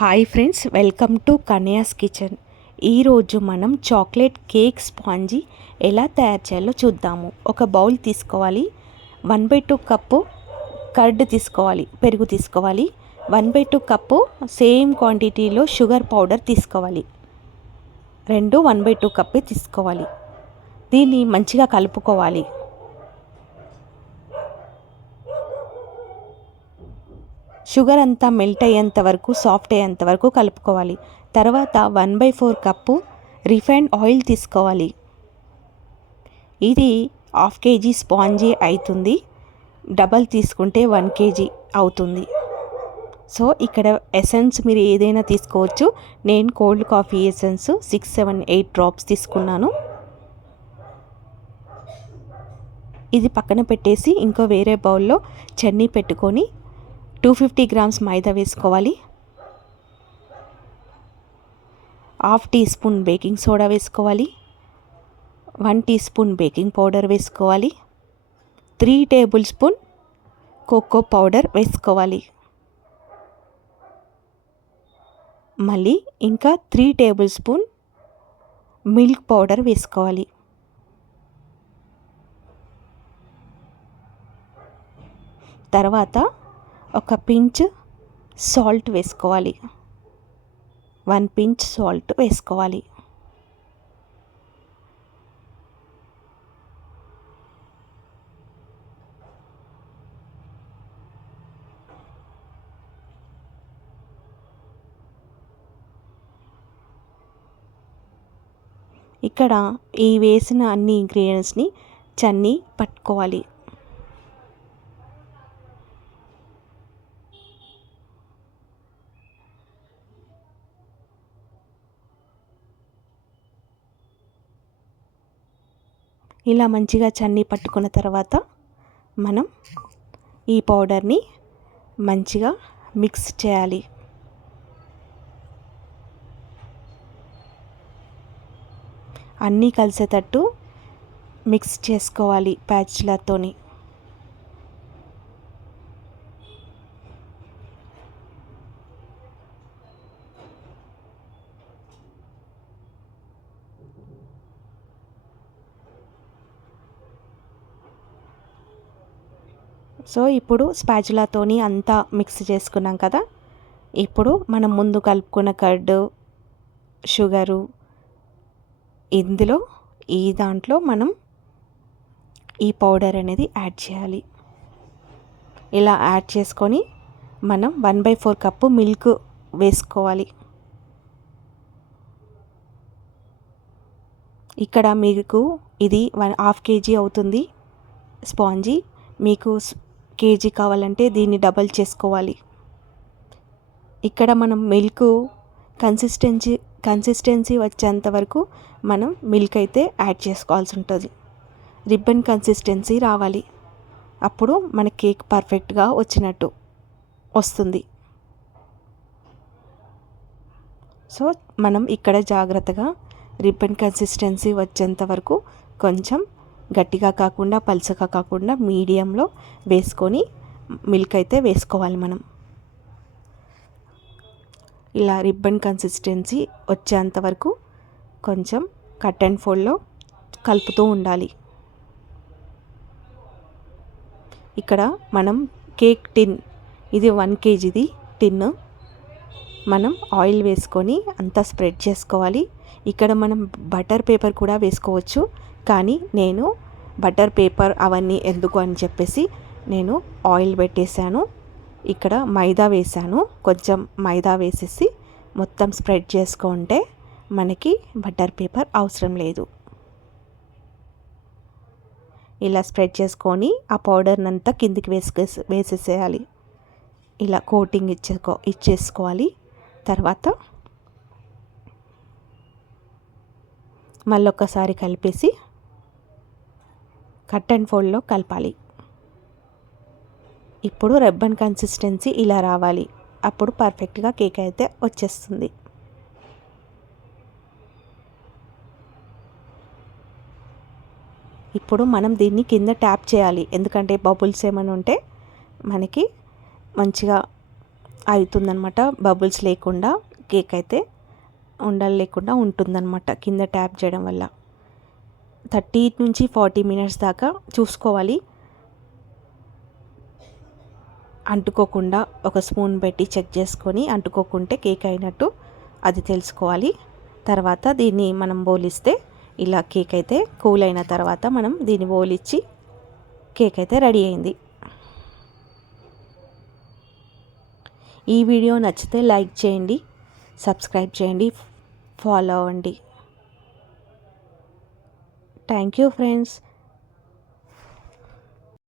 Hi friends, welcome to Kanya's kitchen. ఈరోజు మనం chocolate cake spongy ఎలా తయారు చేయాలో చూద్దాము. ఒక బౌల్ తీసుకోవాలి. 1/2 కప్పు కర్డ్ తీసుకోవాలి, పెరుగు తీసుకోవాలి. 1/2 కప్పు సేమ్ క్వాంటిటీలో షుగర్ పౌడర్ తీసుకోవాలి. 1/2 కప్పే తీసుకోవాలి. దీన్ని మంచిగా కలుపుకోవాలి. షుగర్ అంతా మెల్ట్ అయ్యేంత వరకు, సాఫ్ట్ అయ్యేంత వరకు కలుపుకోవాలి. తర్వాత 1/4 కప్పు రిఫైన్డ్ ఆయిల్ తీసుకోవాలి. ఇది 1/2 kg స్పాంజీ అవుతుంది. డబల్ తీసుకుంటే 1 kg అవుతుంది. సో ఇక్కడ ఎసెన్స్ మీరు ఏదైనా తీసుకోవచ్చు. నేను కోల్డ్ కాఫీ ఎసెన్స్ 6, 7, 8 డ్రాప్స్ తీసుకున్నాను. ఇది పక్కన పెట్టేసి ఇంకో వేరే బౌల్లో చట్నీ పెట్టుకొని 250 గ్రామ్స్ మైదా వేసుకోవాలి. 1/2 టీ స్పూన్ బేకింగ్ సోడా వేసుకోవాలి. 1 టీ స్పూన్ బేకింగ్ పౌడర్ వేసుకోవాలి. 3 టేబుల్ స్పూన్ కోకో పౌడర్ వేసుకోవాలి. మళ్ళీ ఇంకా 3 టేబుల్ స్పూన్ మిల్క్ పౌడర్ వేసుకోవాలి. తర్వాత ఒక పించ్ సాల్ట్ వేసుకోవాలి. 1 పించ్ సాల్ట్ వేసుకోవాలి. ఇక్కడ ఈ వేసిన అన్ని ఇంగ్రీడియంట్స్ని చన్నీ పట్టుకోవాలి. ఇలా మంచిగా చన్నీ పట్టుకున్న తర్వాత మనం ఈ పౌడర్ని మంచిగా మిక్స్ చేయాలి. అన్నీ కలిసేటట్టు మిక్స్ చేసుకోవాలి ప్యాచ్లతోని. సో ఇప్పుడు స్పాచులాతోని అంతా మిక్స్ చేసుకున్నాం కదా. ఇప్పుడు మనం ముందు కలుపుకున్న కర్డ్, షుగరు ఈ దాంట్లో మనం ఈ పౌడర్ అనేది యాడ్ చేయాలి. ఇలా యాడ్ చేసుకొని మనం 1/4 కప్పు మిల్క్ వేసుకోవాలి. ఇక్కడ మీకు ఇది 1/2 kg అవుతుంది స్పాంజీ. మీకు కేజీ కావాలంటే దీన్ని డబల్ చేసుకోవాలి. ఇక్కడ మనం మిల్క్ కన్సిస్టెన్సీ వచ్చేంత వరకు మనం మిల్క్ అయితే యాడ్ చేసుకోవాల్సి ఉంటుంది. రిబ్బన్ కన్సిస్టెన్సీ రావాలి. అప్పుడు మన కేక్ పర్ఫెక్ట్గా వచ్చినట్టు వస్తుంది. సో మనం ఇక్కడ జాగ్రత్తగా రిబ్బన్ కన్సిస్టెన్సీ వచ్చేంత వరకు కొంచెం గట్టిగా కాకుండా పల్చగా కాకుండా మీడియంలో వేసుకొని మిల్క్ అయితే వేసుకోవాలి. మనం ఇలా రిబ్బన్ కన్సిస్టెన్సీ వచ్చేంత వరకు కొంచెం కట్ అండ్ ఫోల్డ్లో కలుపుతూ ఉండాలి. ఇక్కడ మనం కేక్ టిన్, ఇది 1 kgది టిన్, మనం ఆయిల్ వేసుకొని అంతా స్ప్రెడ్ చేసుకోవాలి. ఇక్కడ మనం బటర్ పేపర్ కూడా వేసుకోవచ్చు, కానీ నేను బటర్ పేపర్ అవన్నీ ఎందుకు అని చెప్పేసి నేను ఆయిల్ పెట్టేశాను. ఇక్కడ మైదా వేసాను. కొంచెం మైదా వేసేసి మొత్తం స్ప్రెడ్ చేసుకుంటే మనకి బటర్ పేపర్ అవసరం లేదు. ఇలా స్ప్రెడ్ చేసుకొని ఆ పౌడర్ని అంతా కిందికి వేసేసేయాలి. ఇలా కోటింగ్ ఇచ్చేసుకోవాలి. తర్వాత మళ్ళీ ఒకసారి కలిపేసి కట్ అండ్ ఫోల్డ్లో కలపాలి. ఇప్పుడు రిబ్బన్ కన్సిస్టెన్సీ ఇలా రావాలి. అప్పుడు పర్ఫెక్ట్గా కేక్ అయితే వచ్చేస్తుంది. ఇప్పుడు మనం దీన్ని కింద ట్యాప్ చేయాలి. ఎందుకంటే బబుల్స్ ఏమైనా ఉంటే మనకి మంచిగా అవుతుందన్నమాట. బబుల్స్ లేకుండా కేక్ అయితే ఉండలు లేకుండా ఉంటుందన్నమాట కింద ట్యాప్ చేయడం వల్ల. 30 నుంచి 40 మినిట్స్ దాకా చూసుకోవాలి. అంటుకోకుండా ఒక స్పూన్ పెట్టి చెక్ చేసుకొని అంటుకోకుంటే కేక్ అయినట్టు అది తెలుసుకోవాలి. తర్వాత దీన్ని మనం బోలిస్తే ఇలా కేక్ అయితే కూల్ అయిన తర్వాత మనం దీన్ని బోలిచ్చి కేక్ అయితే రెడీ అయింది. ఈ వీడియో నచ్చితే లైక్ చేయండి, సబ్స్క్రైబ్ చేయండి, ఫాలో అవ్వండి. Thank you friends.